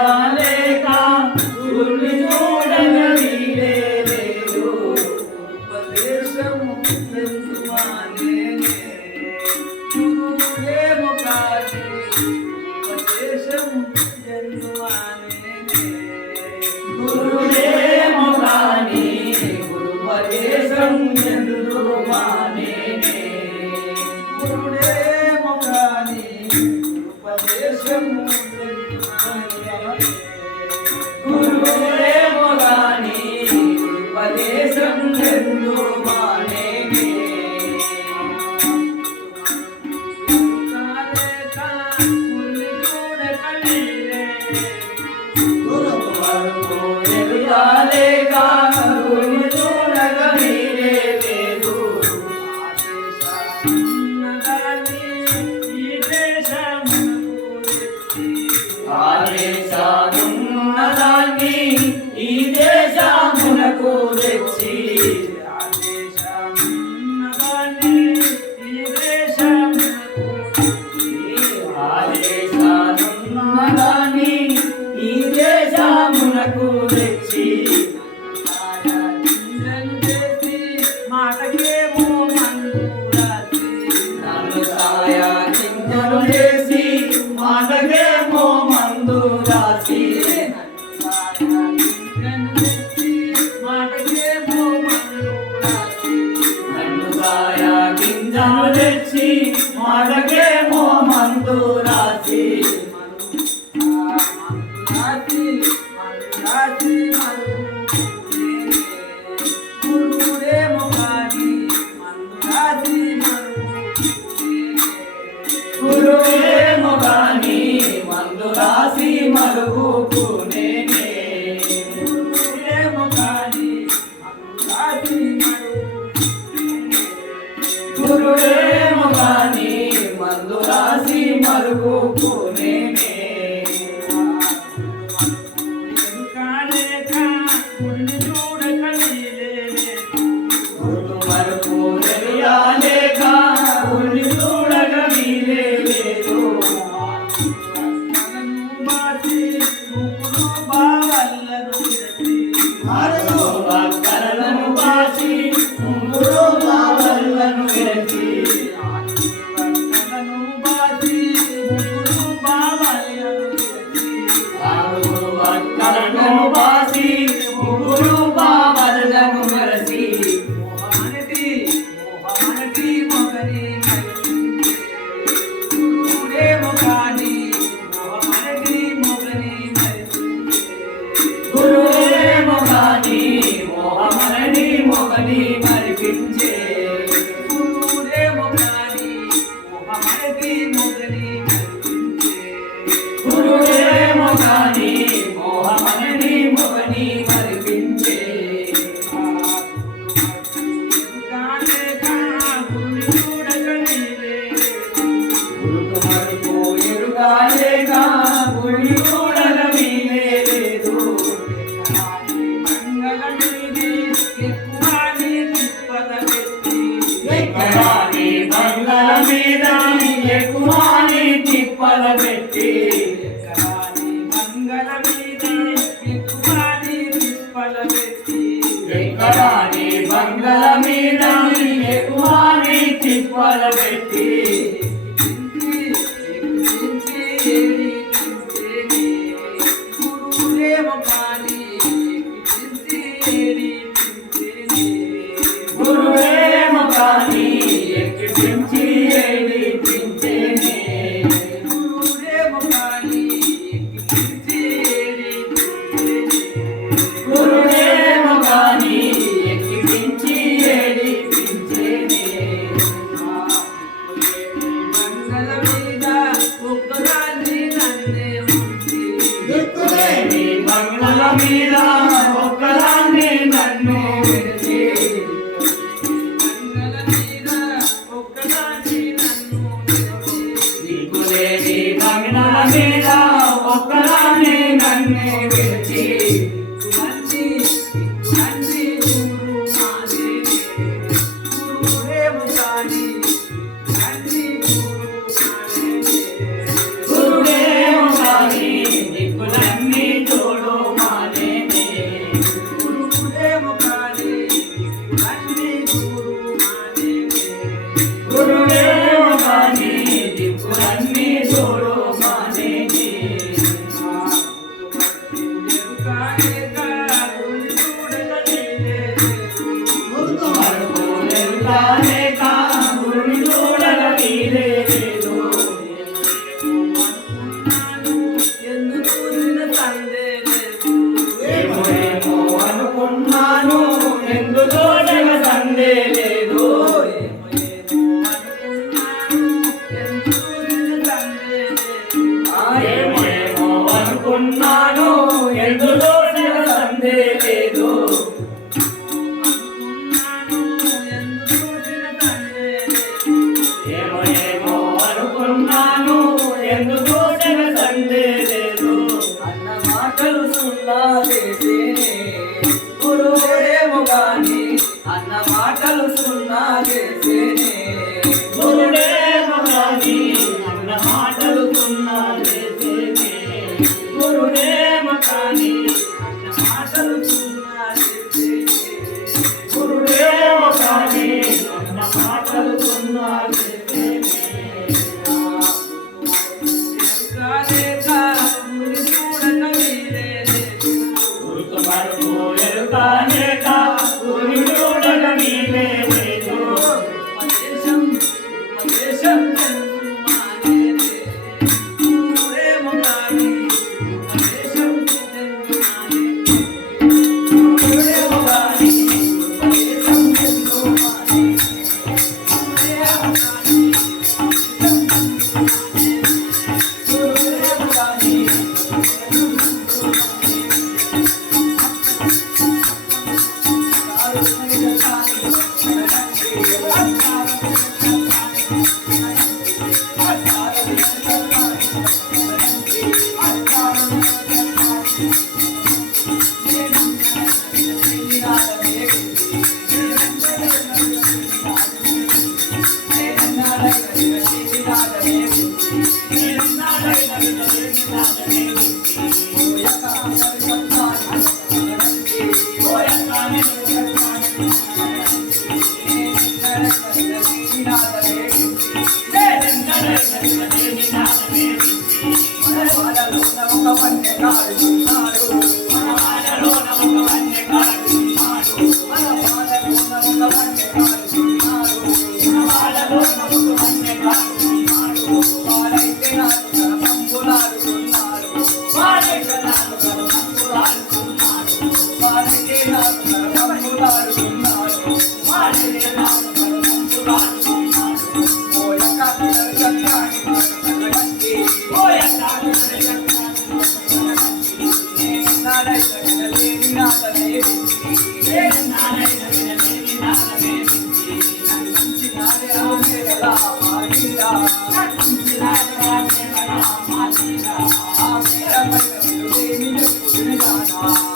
Senhor. ಛಾಯಾ ಚಿಂತನು మందు రాసి మరుగు Hare తలపెట్టి ఎకరాని మంగళ వీధి ఎక్కువాని తిప్పల పెట్టి ఎకరాని మంగళ మీద ఎక్కువాని తిప్పల పెట్టి Lady. மறுபோல் தானே Thank you.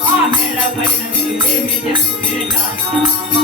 ఆ మేడ పైన నిలివేమి చెప్పునే జానా